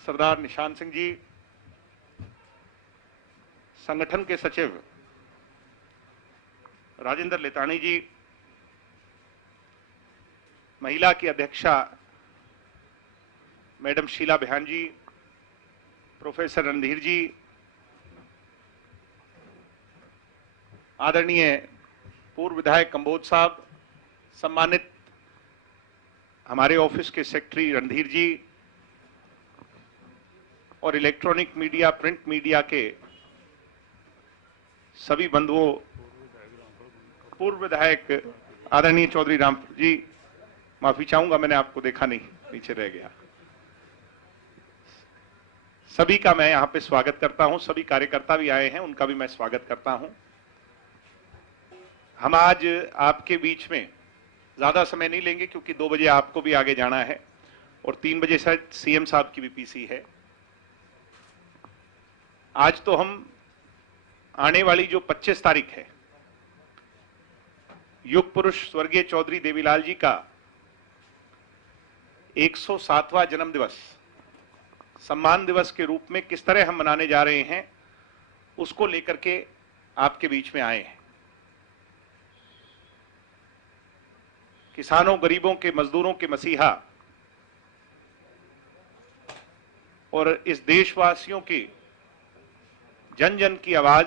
सरदार निशान सिंह जी, संगठन के सचिव राजेंद्र लेतानी जी, महिला की अध्यक्षा मैडम शीला बिहान जी, प्रोफेसर रणधीर जी, आदरणीय पूर्व विधायक कंबोज साहब, सम्मानित हमारे ऑफिस के सेक्रेटरी रणधीर जी और इलेक्ट्रॉनिक मीडिया, प्रिंट मीडिया के सभी बंधुओं, पूर्व विधायक आदरणीय चौधरी राम जी, माफी चाहूंगा मैंने आपको देखा नहीं, पीछे रह गया। सभी का मैं यहां पे स्वागत करता हूं। सभी कार्यकर्ता भी आए हैं, उनका भी मैं स्वागत करता हूं। हम आज आपके बीच में ज्यादा समय नहीं लेंगे क्योंकि 2 बजे आपको भी आगे जाना है और 3 बजे शायद सीएम साहब की भी पीसी है। आज तो हम आने वाली जो 25 तारीख है, युग पुरुष स्वर्गीय चौधरी देवीलाल जी का 107वां जन्म दिवस सम्मान दिवस के रूप में किस तरह हम मनाने जा रहे हैं, उसको लेकर के आपके बीच में आए हैं। किसानों, गरीबों के, मजदूरों के मसीहा और इस देशवासियों की जन जन की आवाज,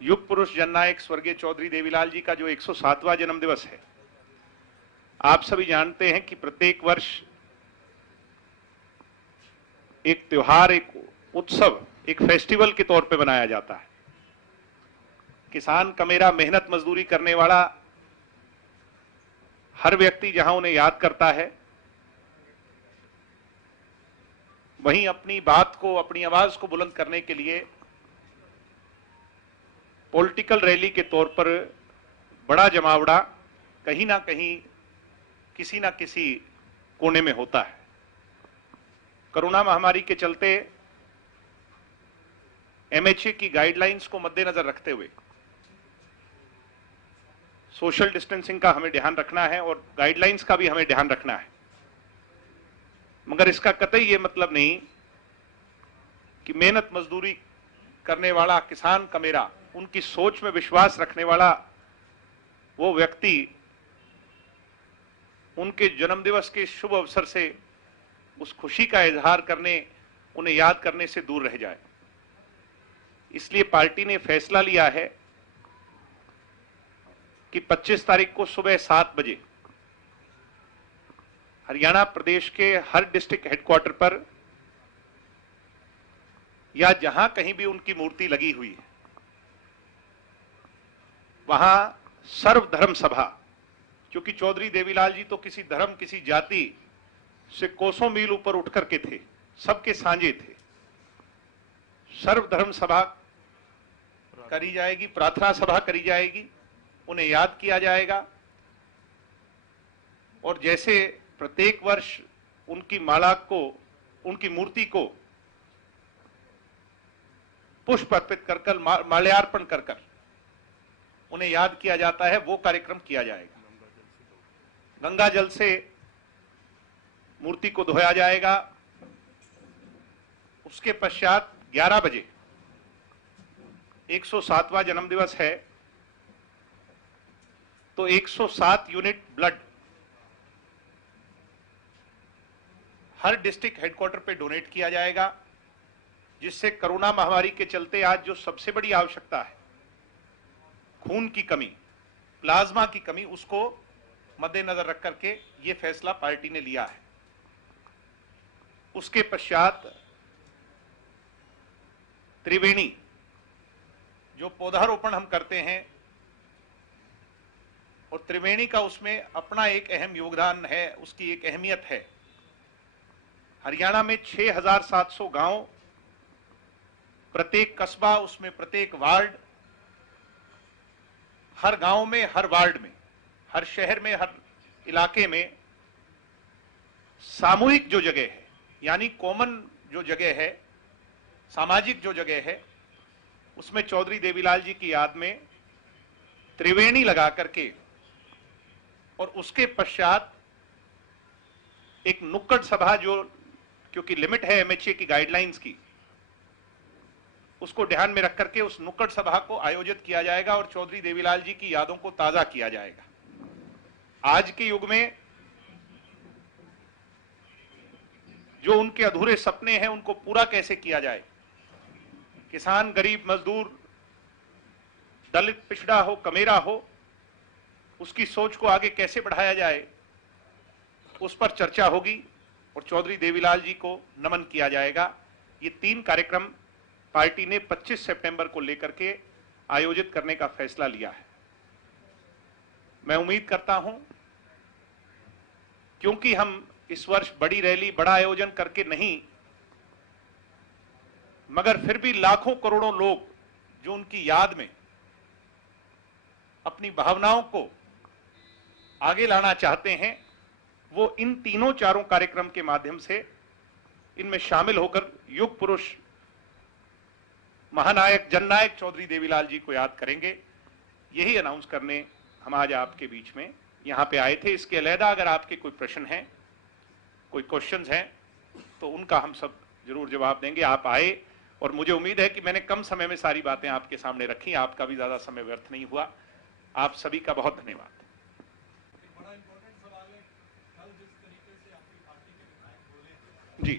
युग पुरुष जननायक स्वर्गीय चौधरी देवीलाल जी का जो 107वां जन्म दिवस है, आप सभी जानते हैं कि प्रत्येक वर्ष एक त्योहार, एक उत्सव, एक फेस्टिवल के तौर पे मनाया जाता है। किसान का मेरा मेहनत मजदूरी करने वाला हर व्यक्ति जहां उन्हें याद करता है, वहीं अपनी बात को, अपनी आवाज को बुलंद करने के लिए पॉलिटिकल रैली के तौर पर बड़ा जमावड़ा कहीं ना कहीं, किसी ना किसी कोने में होता है। कोरोना महामारी के चलते एमएचए की गाइडलाइंस को मद्देनजर रखते हुए सोशल डिस्टेंसिंग का हमें ध्यान रखना है और गाइडलाइंस का भी हमें ध्यान रखना है। मगर इसका कतई ये मतलब नहीं कि मेहनत मजदूरी करने वाला किसान का मेरा, उनकी सोच में विश्वास रखने वाला वो व्यक्ति उनके जन्मदिवस के शुभ अवसर से उस खुशी का इजहार करने, उन्हें याद करने से दूर रह जाए। इसलिए पार्टी ने फैसला लिया है कि 25 तारीख को सुबह 7 बजे हरियाणा प्रदेश के हर डिस्ट्रिक्ट हेडक्वार्टर पर या जहां कहीं भी उनकी मूर्ति लगी हुई है, वहां सर्वधर्म सभा, क्योंकि चौधरी देवीलाल जी तो किसी धर्म, किसी जाति से कोसों मील ऊपर उठ करके थे, सबके साझे थे। सर्वधर्म सभा करी जाएगी, प्रार्थना सभा करी जाएगी, उन्हें याद किया जाएगा और जैसे प्रत्येक वर्ष उनकी माला को, उनकी मूर्ति को पुष्प अर्पित कर कर, माल्यार्पण कर कर उन्हें याद किया जाता है, वो कार्यक्रम किया जाएगा। गंगा जल से मूर्ति को धोया जाएगा। उसके पश्चात 11 बजे 107वां जन्म दिवस है तो 107 यूनिट ब्लड हर डिस्ट्रिक्ट हेडक्वार्टर पे डोनेट किया जाएगा, जिससे कोरोना महामारी के चलते आज जो सबसे बड़ी आवश्यकता है, खून की कमी, प्लाज्मा की कमी, उसको मद्देनजर रख करके ये फैसला पार्टी ने लिया है। उसके पश्चात त्रिवेणी, जो पौधारोपण हम करते हैं, और त्रिवेणी का उसमें अपना एक अहम योगदान है, उसकी एक अहमियत है। हरियाणा में 6700 गांव, प्रत्येक कस्बा, उसमें प्रत्येक वार्ड, हर गांव में, हर वार्ड में, हर शहर में, हर इलाके में सामूहिक जो जगह है, यानी कॉमन जो जगह है, सामाजिक जो जगह है, उसमें चौधरी देवीलाल जी की याद में त्रिवेणी लगा करके और उसके पश्चात एक नुक्कड़ सभा जो क्योंकि लिमिट है एमएचए की गाइडलाइंस की, उसको ध्यान में रख करके उस नुक्कड़ सभा को आयोजित किया जाएगा और चौधरी देवीलाल जी की यादों को ताजा किया जाएगा। आज के युग में जो उनके अधूरे सपने हैं उनको पूरा कैसे किया जाए, किसान, गरीब, मजदूर, दलित, पिछड़ा हो, कमेरा हो, उसकी सोच को आगे कैसे बढ़ाया जाए, उस पर चर्चा होगी और चौधरी देवीलाल जी को नमन किया जाएगा। ये 3 कार्यक्रम पार्टी ने 25 सितंबर को लेकर के आयोजित करने का फैसला लिया है। मैं उम्मीद करता हूं, क्योंकि हम इस वर्ष बड़ी रैली, बड़ा आयोजन करके नहीं, मगर फिर भी लाखों करोड़ों लोग जो उनकी याद में अपनी भावनाओं को आगे लाना चाहते हैं, वो इन तीनों चारों कार्यक्रम के माध्यम से इनमें शामिल होकर युग पुरुष, महानायक, जननायक चौधरी देवीलाल जी को याद करेंगे। यही अनाउंस करने हम आज आपके बीच में यहां पे आए थे। इसके अलहदा अगर आपके कोई प्रश्न हैं, कोई क्वेश्चंस हैं, तो उनका हम सब जरूर जवाब देंगे। आप आए और मुझे उम्मीद है कि मैंने कम समय में सारी बातें आपके सामने रखी, आपका भी ज्यादा समय व्यर्थ नहीं हुआ। आप सभी का बहुत धन्यवाद। बड़ा इंपॉर्टेंट सवाल है, कल जिस तरीके से आपकी पार्टी के विधायक बोले जी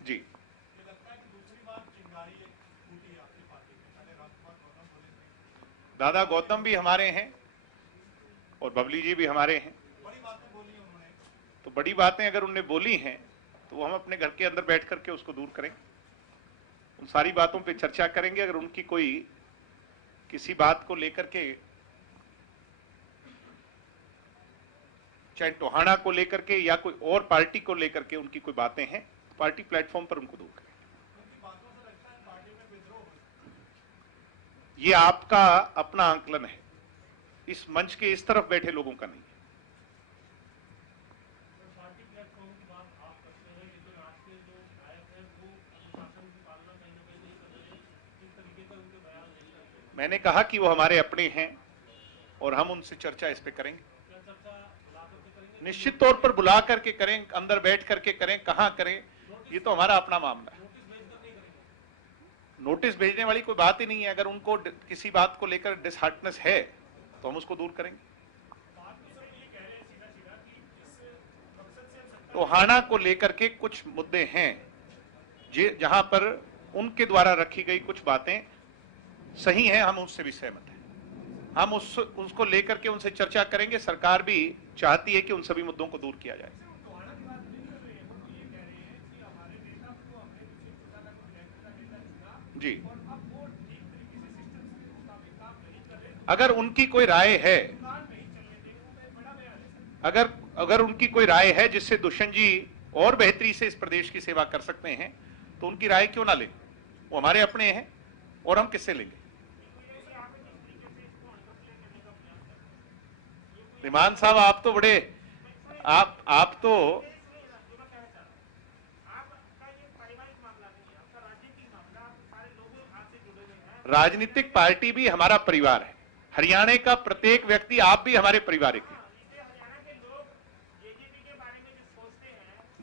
जी, ये लगता है कि दूसरी बार चिंगारी फूटी है आपकी पार्टी में। पहले राजकुमार गौतम बोले थे, दादा गौतम भी हमारे हैं और बबली जी भी हमारे हैं। बड़ी बातें बोली उन्होंने। तो बड़ी बातें अगर उनने बोली हैं तो हम अपने घर के अंदर बैठ करके उसको दूर करेंगे, उन सारी बातों पे चर्चा करेंगे। अगर उनकी कोई किसी बात को लेकर के, चाहे टोहाना को लेकर के या कोई और पार्टी को लेकर के उनकी कोई बातें हैं, पार्टी प्लेटफॉर्म पर उनको दूर करें। उनकी बातों से लगता है पार्टी में विद्रोह हो। ये आपका अपना आंकलन है, इस मंच के इस तरफ बैठे लोगों का नहीं। पार्टी प्लेटफॉर्म की बात आप करते हैं, लेकिन आज के जो नायक हैं वो अनुशासन की पालना कहीं ना कहीं नहीं कर रहे, इस तरीके से उनके बयान नहीं करते। मैंने कहा कि वो हमारे अपने हैं और हम उनसे चर्चा इस पे करेंगे। क्या चर्चा बुला करके करेंगे? निश्चित तौर पर बुला करके करें, अंदर बैठ करके करें, कहां करें, ये तो हमारा अपना मामला है। नोटिस भेजकर नहीं करेंगे? नोटिस भेजने वाली कोई बात ही नहीं है। अगर उनको किसी बात को लेकर डिसहार्टनेस है तो हम उसको दूर करेंगे। टोहाना को लेकर के कुछ मुद्दे हैं जहां पर उनके द्वारा रखी गई कुछ बातें सही हैं, हम उससे भी सहमत हैं। हम उसको लेकर के उनसे चर्चा करेंगे। सरकार भी चाहती है कि उन सभी मुद्दों को दूर किया जाए। जी, अगर उनकी कोई राय है, अगर उनकी कोई राय है जिससे दुष्यंत जी और बेहतरी से इस प्रदेश की सेवा कर सकते हैं, तो उनकी राय क्यों ना लें। वो हमारे अपने हैं और हम किससे लेंगे। विमान साहब, आप तो बड़े, आप तो राजनीतिक पार्टी भी हमारा परिवार है। हरियाणा का प्रत्येक व्यक्ति, आप भी हमारे परिवार के।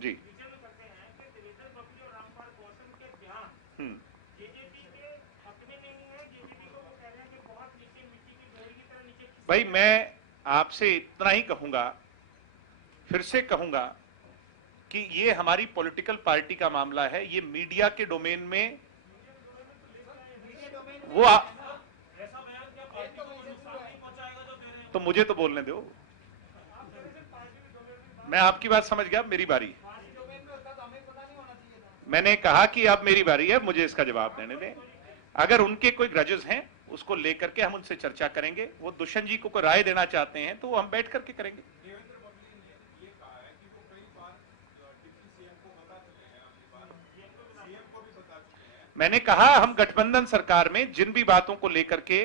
जी, भाई मैं आपसे इतना ही कहूंगा, फिर से कहूंगा कि ये हमारी पॉलिटिकल पार्टी का मामला है। ये मीडिया के डोमेन में वो तो मुझे तो बोलने दो। मैं आपकी बात समझ गया, अब मेरी बारी है। मैंने कहा कि अब मेरी बारी है, मुझे इसका जवाब देने दें। अगर उनके कोई ग्रजेस हैं उसको लेकर के हम उनसे चर्चा करेंगे। वो दुष्यंत जी को कोई राय देना चाहते हैं तो हम बैठ करके करेंगे। मैंने कहा हम गठबंधन सरकार में जिन भी बातों को लेकर के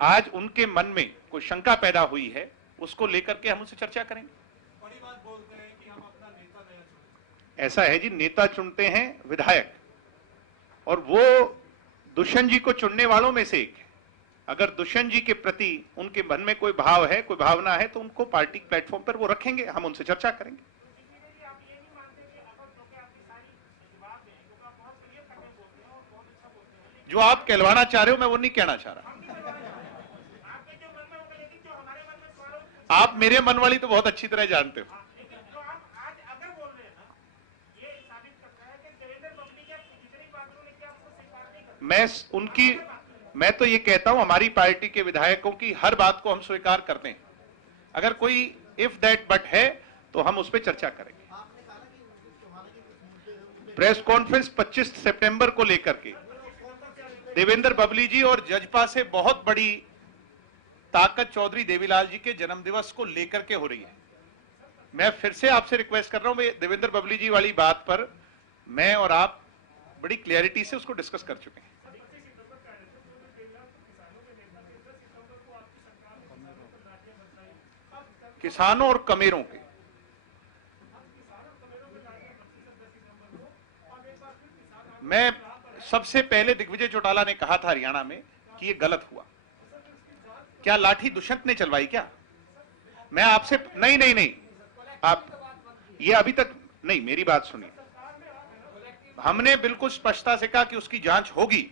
आज उनके मन में कोई शंका पैदा हुई है, उसको लेकर के हम उनसे चर्चा करेंगे। बड़ी बात बोलते हैं कि हम अपना नेता नया चुनते हैं। ऐसा है जी, नेता चुनते हैं विधायक, और वो दुष्यंत जी को चुनने वालों में से एक है। अगर दुष्यंत जी के प्रति उनके मन में कोई भाव है, कोई भावना है, तो उनको पार्टी प्लेटफॉर्म पर वो रखेंगे, हम उनसे चर्चा करेंगे। जो आप कहलवाना चाह रहे हो मैं वो नहीं कहना चाह रहा। आपके जो मन में होगा, लेकिन जो हमारे मन में सवाल हो, आप मेरे मन वाली तो बहुत अच्छी तरह जानते हो। लेकिन जो आप आज अगर बोल रहे हैं ना, ये साबित करता है कि देवेंद्र बबली की जितनी बातों ने आपको स्वीकार नहीं करते। मैं तो ये कहता हूं हमारी पार्टी के विधायकों की हर बात को हम स्वीकार करते हैं। अगर कोई इफ दैट बट है तो हम उस पर चर्चा करेंगे। प्रेस कॉन्फ्रेंस 25 सितंबर को लेकर के देवेंद्र बबली जी और जजपा से बहुत बड़ी ताकत चौधरी देवीलाल जी के जन्मदिवस को लेकर के हो रही है। मैं फिर से आपसे रिक्वेस्ट कर रहा हूं, देवेंद्र बबली जी वाली बात पर मैं और आप बड़ी क्लैरिटी से उसको डिस्कस कर चुके हैं। किसानों और कमेरों के मैं सबसे पहले दिग्विजय चौटाला ने कहा था हरियाणा में कि ये गलत हुआ। क्या लाठी दुष्यंत ने चलवाई क्या? मैं आपसे नहीं आप ये अभी तक नहीं, मेरी बात सुनिए। हमने बिल्कुल स्पष्टता से कहा कि उसकी जांच होगी,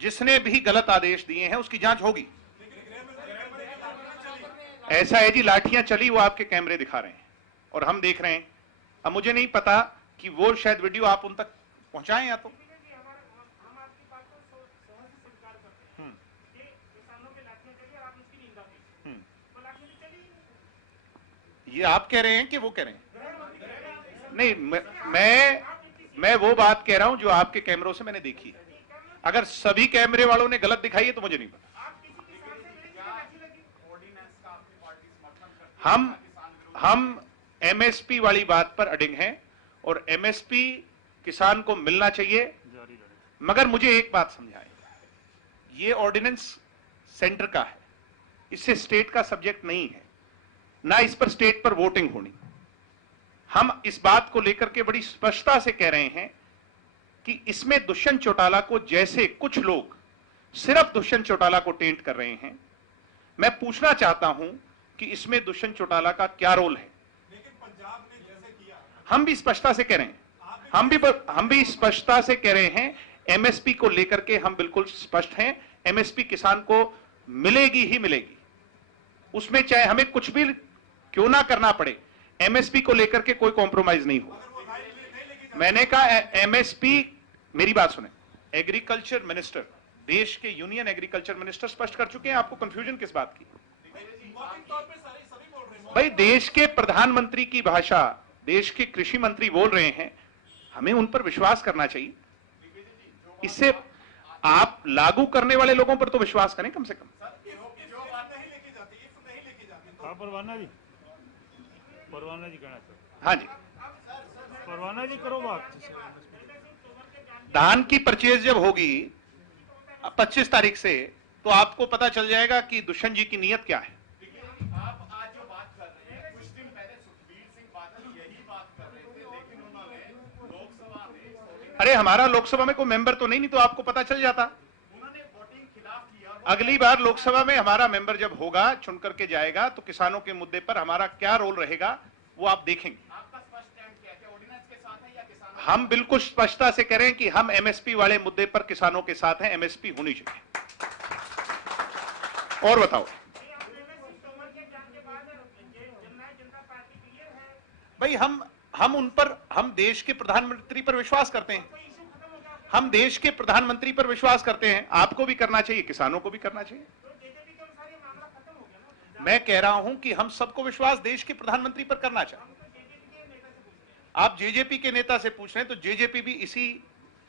जिसने भी गलत आदेश दिए हैं उसकी जांच होगी। ऐसा है जी, लाठियां चली वो आपके कैमरे दिखा रहे हैं और हम देख रहे हैं। अब मुझे नहीं पता कि वो शायद वीडियो आप उन तक पहुंचाएं या तो हम आपकी बात को सहज स्वीकार करते हैं कि किसानों के लाठियां चली और आप उसकी निंदा की, तो लाठियां भी चली। ये आप कह रहे हैं कि वो कह रहे हैं? नहीं, मैं वो बात कह रहा हूं जो आपके कैमरों से मैंने देखी है। अगर सभी कैमरे वालों ने गलत दिखाई है तो मुझे नहीं पता। हम एमएसपी वाली बात पर अडिग हैं और एमएसपी किसान को मिलना चाहिए। मगर मुझे एक बात समझाएं, ये ऑर्डिनेंस सेंटर का है, इससे स्टेट का सब्जेक्ट नहीं है, ना इस पर स्टेट पर वोटिंग होनी। हम इस बात को लेकर के बड़ी स्पष्टता से कह रहे हैं कि इसमें दुष्यंत चौटाला को, जैसे कुछ लोग सिर्फ दुष्यंत चौटाला को टेंट कर रहे हैं, मैं पूछना चाहता हूं कि इसमें दुष्यंत चौटाला का क्या रोल है। लेकिन पंजाब ने जैसे किया, हम भी स्पष्टता से कह रहे हैं, हम भी स्पष्टता से कह रहे हैं, एमएसपी को लेकर के हम बिल्कुल स्पष्ट हैं। एमएसपी किसान को मिलेगी ही मिलेगी, उसमें चाहे हमें कुछ भी क्यों ना करना पड़े, एमएसपी को लेकर के कोई कॉम्प्रोमाइज नहीं होगा। मैंने कहा एमएसपी, मेरी बात सुने, एग्रीकल्चर मिनिस्टर, देश के यूनियन एग्रीकल्चर मिनिस्टर स्पष्ट कर चुके हैं। आपको कंफ्यूजन किस बात की? भाई, देश के प्रधानमंत्री की भाषा देश के कृषि मंत्री बोल रहे हैं, हमें उन पर विश्वास करना चाहिए। इससे आप लागू करने वाले लोगों पर तो विश्वास करें कम से कम। परवाना जी कहना चाहिए। हाँ जी, परवाना जी करो बात। धान की परचेज जब होगी 25 तारीख से, तो आपको पता चल जाएगा कि दुष्यंत जी की नीयत क्या है। आप आज जो बात कर रहे हैं, कुछ दिन पहले सुखबीर सिंह बादल यही बात कर रहे थे, लेकिन उन्होंने लोकसभा में, अरे हमारा लोकसभा में कोई मेंबर तो नहीं तो आपको पता चल जाता। उन्होंने वोटिंग खिलाफ किया। अगली बार लोकसभा में हमारा मेंबर जब होगा, चुन करके जाएगा, तो किसानों के मुद्दे पर हमारा क्या रोल रहेगा वो आप देखेंगे। आपका स्पष्ट स्टैंड क्या है, ऑर्डिनेंस के साथ है या किसानों? हम बिल्कुल स्पष्टता से कह रहे हैं कि हम एमएसपी वाले मुद्दे पर किसानों के साथ हैं, एमएसपी होनी चाहिए। और बताओ भाई, हम देश के प्रधानमंत्री पर विश्वास करते हैं, हम देश के प्रधानमंत्री पर विश्वास करते हैं। आपको भी करना चाहिए, किसानों को भी करना चाहिए। मैं कह रहा हूं कि हम सबको विश्वास देश के प्रधानमंत्री पर करना चाहिए। आप जेजेपी के नेता से पूछ रहे हैं, तो जेजेपी भी इसी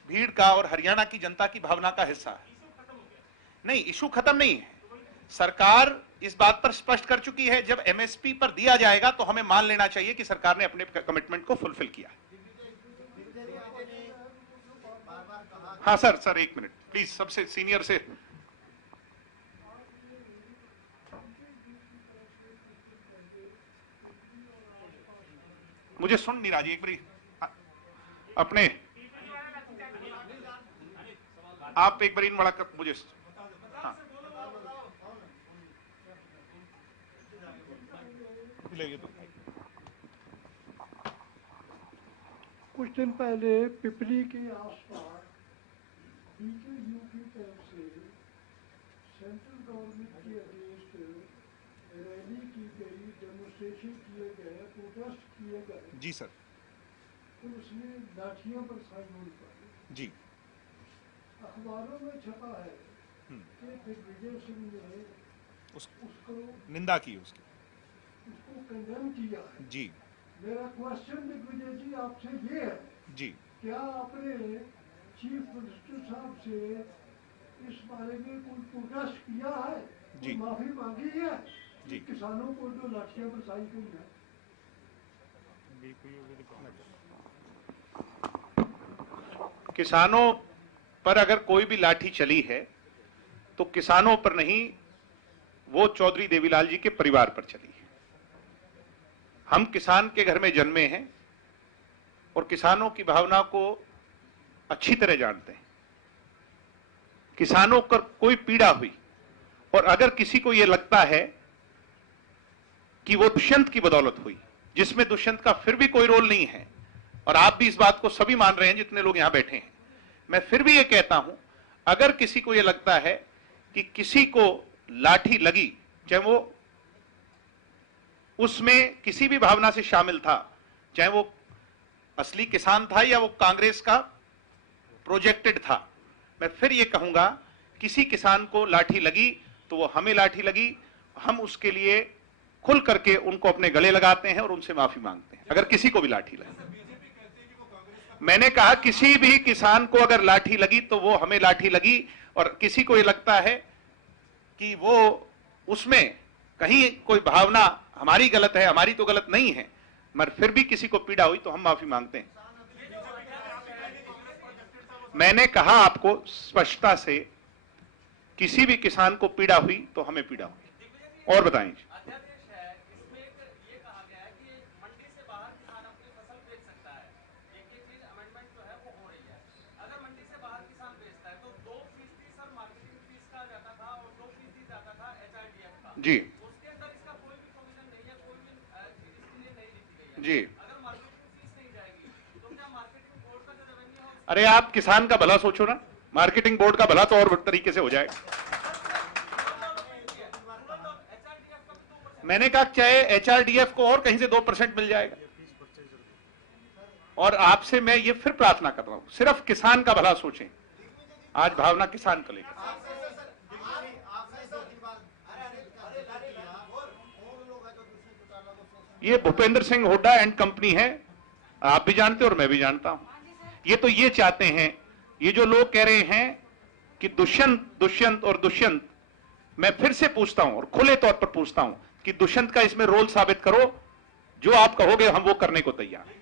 भीड़ का और हरियाणा की जनता की भावना का हिस्सा है। नहीं, इशू खत्म नहीं है। सरकार इस बात पर स्पष्ट कर चुकी है, जब एमएसपी पर दिया जाएगा तो हमें मान लेना चाहिए कि सरकार ने अपने कमिटमेंट को फुलफिल किया। हाँ सर, एक मिनट प्लीज, सबसे सीनियर से। मुझे सुन नहीं रहा जी, एक बार अपने आप एक बार इन वाला मुझे, हाँ तो कुछ दिन पहले पिपली के आसपास बीकेयू की तरफ से सेंट्रल गवर्नमेंट के अगेंस्ट रैली की गई, डेमोन्स्ट्रेशन किए गए, प्रोटेस्ट किए गए, जी सर। तो उसमें लाठियां बरसाई होनी पड़ी। जी। अखबारों में छपा है कि दिग्विजय सिंह ने उसको निंदा की उसकी। उसको कंडेम किया है। जी। मेरा क्वेश्चन दिग्विजय जी आपसे ये है, जी। क्या आपने चीफ मिनिस्टर साहब से इस बारे में कोई प्रोटेस्ट किया है, जी। माफी मांगी है जी। किसानों को जो लाठियां बरसाई गई है? किसानों पर अगर कोई भी लाठी चली है तो किसानों पर नहीं, वो चौधरी देवीलाल जी के परिवार पर चली है। हम किसान के घर में जन्मे हैं और किसानों की भावना को अच्छी तरह जानते हैं। किसानों पर कोई पीड़ा हुई और अगर किसी को यह लगता है कि वो दुष्यंत की बदौलत हुई, जिसमें दुष्यंत का फिर भी कोई रोल नहीं है, और आप भी इस बात को सभी मान रहे हैं जितने लोग यहां बैठे हैं, मैं फिर भी ये कहता हूं, अगर किसी को यह लगता है कि किसी को लाठी लगी, चाहे वो उसमें किसी भी भावना से शामिल था, चाहे वो असली किसान था या वो कांग्रेस का प्रोजेक्टेड था, मैं फिर ये कहूंगा, किसी किसान को लाठी लगी तो वो हमें लाठी लगी, हम उसके लिए खुल करके उनको अपने गले लगाते हैं और उनसे माफी मांगते हैं अगर किसी को भी लाठी लगी। मैंने कहा किसी भी किसान को अगर लाठी लगी तो वो हमें लाठी लगी, और किसी को ये लगता है कि वो उसमें कहीं कोई भावना हमारी गलत है, हमारी तो गलत नहीं है, मगर फिर भी किसी को पीड़ा हुई तो हम माफी मांगते हैं। मैंने कहा आपको स्पष्टता से, किसी भी किसान को पीड़ा हुई तो हमें पीड़ा हुई। और बताएं। जी उसके अंदर इसका कोई भी प्रोविजन नहीं है, कोई भी इसके लिए नहीं लिखी गई है। जी। अगर मार्केटिंग फीस नहीं जाएगी तो क्या मार्केटिंग बोर्ड का जो रेवेन्यू है? अरे आप किसान का भला सोचो ना, मार्केटिंग बोर्ड का भला तो और तरीके से हो जाएगा। मैंने कहा चाहे एचआरडीएफ को और कहीं से 2% मिल जाएगा। और आपसे मैं ये फिर प्रार्थना कर रहा हूं, सिर्फ किसान का भला सोचें। आज भावना किसान को लेकर। ये भूपेंद्र सिंह हुड्डा एंड कंपनी है, आप भी जानते हो और मैं भी जानता हूं। ये तो ये चाहते हैं, ये जो लोग कह रहे हैं कि दुष्यंत और दुष्यंत, मैं फिर से पूछता हूं और खुले तौर पर पूछता हूं कि दुष्यंत का इसमें रोल साबित करो, जो आप कहोगे हम वो करने को तैयार हैं।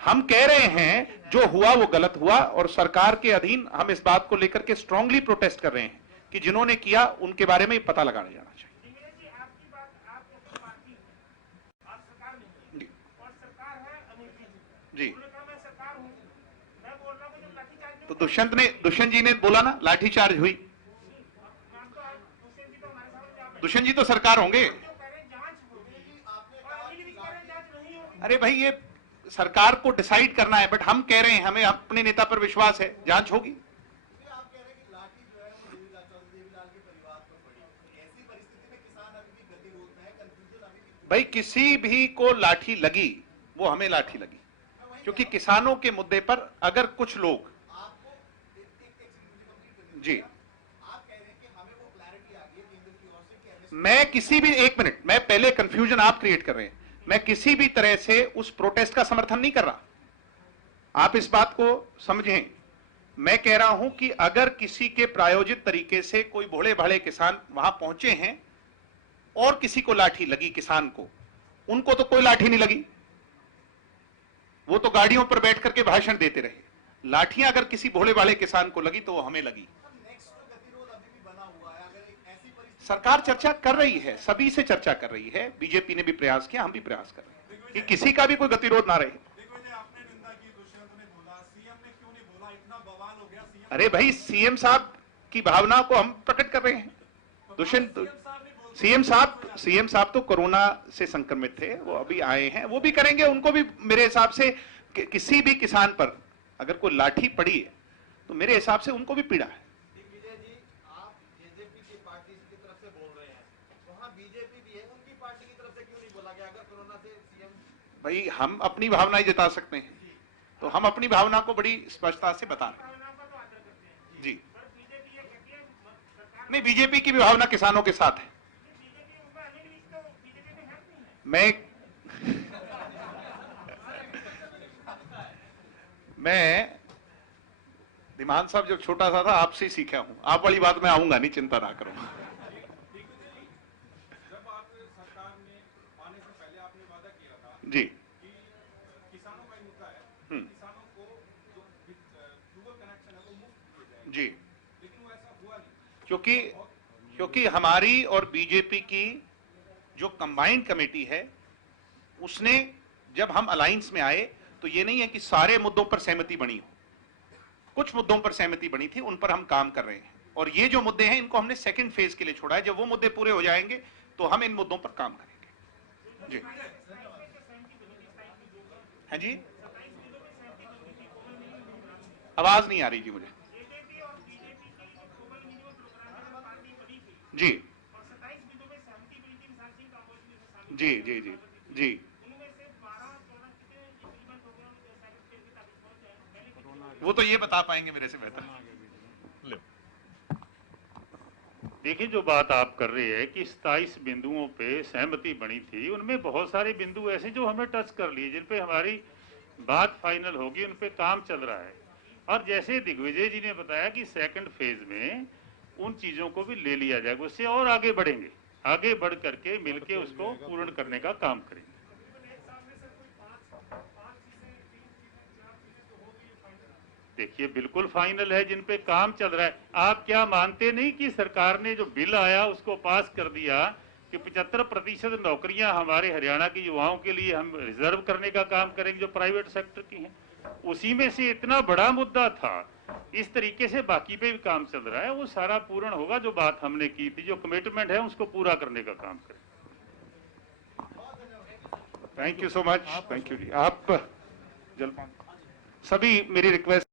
हम कह रहे हैं जो हुआ वो गलत हुआ, और सरकार के अधीन हम इस बात को लेकर के स्ट्रांगली प्रोटेस्ट कर रहे हैं कि जिन्होंने किया उनके बारे में पता लगाया जाना चाहिए। जी। तो दुष्यंत जी ने बोला ना लाठीचार्ज हुई। दुष्यंत जी तो सरकार होंगे। अरे भाई ये सरकार को डिसाइड करना है, बट हम कह रहे हैं हमें अपने नेता पर विश्वास है, जांच होगी। भाई किसी भी को लाठी लगी वो हमें लाठी लगी, क्योंकि किसानों के मुद्दे पर अगर कुछ लोग जी, मैं किसी भी, एक मिनट, मैं पहले कंफ्यूजन आप क्रिएट कर रहे हैं, मैं किसी भी तरह से उस प्रोटेस्ट का समर्थन नहीं कर रहा, आप इस बात को समझें। मैं कह रहा हूं कि अगर किसी के प्रायोजित तरीके से कोई भोले भाले किसान वहां पहुंचे हैं और किसी को लाठी लगी, किसान को, उनको तो कोई लाठी नहीं लगी, वो तो गाड़ियों पर बैठ करके भाषण देते रहे। लाठियां अगर किसी भोले भाले किसान को लगी तो वो हमें लगी। सरकार चर्चा कर रही है, सभी से चर्चा कर रही है, बीजेपी ने भी प्रयास किया, हम भी प्रयास कर रहे हैं कि किसी का भी कोई गतिरोध ना रहे। अरे भाई सीएम साहब की भावना को हम प्रकट कर रहे हैं। दुष्यंत सीएम साहब तो कोरोना से संक्रमित थे, वो अभी आए हैं, वो भी करेंगे, उनको भी मेरे हिसाब से किसी भी किसान पर अगर कोई लाठी पड़ी है तो मेरे हिसाब से उनको भी पीड़ा है। दिग्विजय जी, आप जेजेपी की पार्टी की तरफ से बोल रहे हैं, वहाँ बीजेपी भी है, उनकी पार्टी की तरफ से क्यों नहीं बोला गया? अगर कोरोना से सीएम, भाई हम अपनी भावनाएं जता सकते हैं, तो हम अपनी भावना को बड़ी स्पष्टता से बता रहे हैं जी। नहीं, बीजेपी की भी भावना किसानों के साथ है। मैं दिमान साहब जब छोटा सा था आपसे ही सीखा हूं, आप वाली बात में आऊंगा नहीं, चिंता ना करो। जब आप सरकार में आने से पहले आपने वादा किया था जी कि किसानों का ही मुद्दा है, किसानों को जो ट्यूबवेल कनेक्शन है वो मुफ्त दिए जाएंगे, जी, लेकिन वो ऐसा हुआ नहीं। क्योंकि हमारी और बीजेपी की जो कंबाइंड कमेटी है, उसने जब हम अलायंस में आए तो ये नहीं है कि सारे मुद्दों पर सहमति बनी हो, कुछ मुद्दों पर सहमति बनी थी, उन पर हम काम कर रहे हैं। और ये जो मुद्दे हैं इनको हमने सेकंड फेज के लिए छोड़ा है। जब वो मुद्दे पूरे हो जाएंगे तो हम इन मुद्दों पर काम करेंगे। जी हाँ जी, आवाज नहीं आ रही जी मुझे। जी जी जी जी जी, वो तो ये बता पाएंगे मेरे से बेहतर। देखिए, जो बात आप कर रहे हैं कि 27 बिंदुओं पे सहमति बनी थी, उनमें बहुत सारे बिंदु ऐसे जो हमें टच कर लिए, जिन पे हमारी बात फाइनल होगी, उन पे काम चल रहा है। और जैसे दिग्विजय जी ने बताया कि सेकंड फेज में उन चीजों को भी ले लिया जाएगा, उससे और आगे बढ़ेंगे, आगे बढ़ करके मिलके उसको पूर्ण करने का काम करेंगे। देखिए, बिल्कुल फाइनल है, जिन पे काम चल रहा है। आप क्या मानते नहीं कि सरकार ने जो बिल आया उसको पास कर दिया कि 75% नौकरियां हमारे हरियाणा के युवाओं के लिए हम रिजर्व करने का काम करेंगे जो प्राइवेट सेक्टर की हैं। उसी में से इतना बड़ा मुद्दा था। इस तरीके से बाकी पे भी काम चल रहा है, वो सारा पूर्ण होगा। जो बात हमने की थी, जो कमिटमेंट है, उसको पूरा करने का काम करें। Thank you so much. Thank you जी। आप जलपान सभी मेरी रिक्वेस्ट